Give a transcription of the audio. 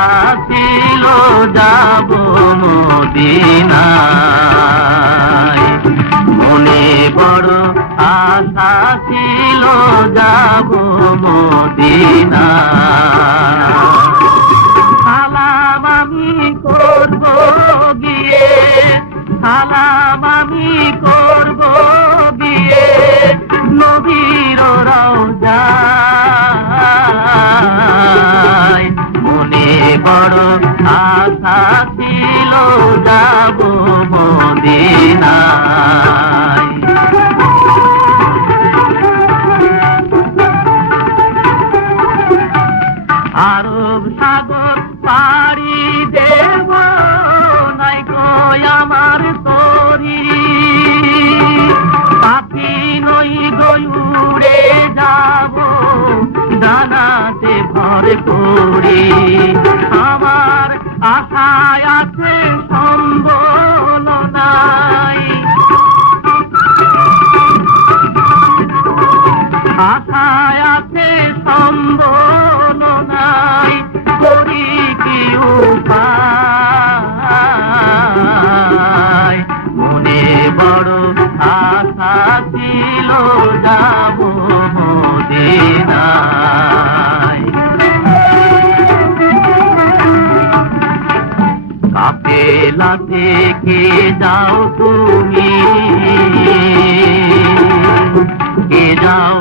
আশা ছিল যাব মদিনায়, মনে বড় আশা ছিল যাব মদিনায়। সালাম আমি করব গিয়ে, সালাম আমি করব গিয়ে নবীর রওজায়, মনে বড় আশা ছিল যাব মদিনায়। আরব সাগর পাড়ি দেব নাই কই আমার তরি, পাখি নই গই উড়ে যাব ডানাতে ভর করি। আমার আশায় আছে সম্বল নাই, আশায় আছে সম্বল নাই, করি কি উপায়, মনে বড় আশা ছিল যাব মদিনায়। কাফেলা থেকে যাও তুমি, কে যাও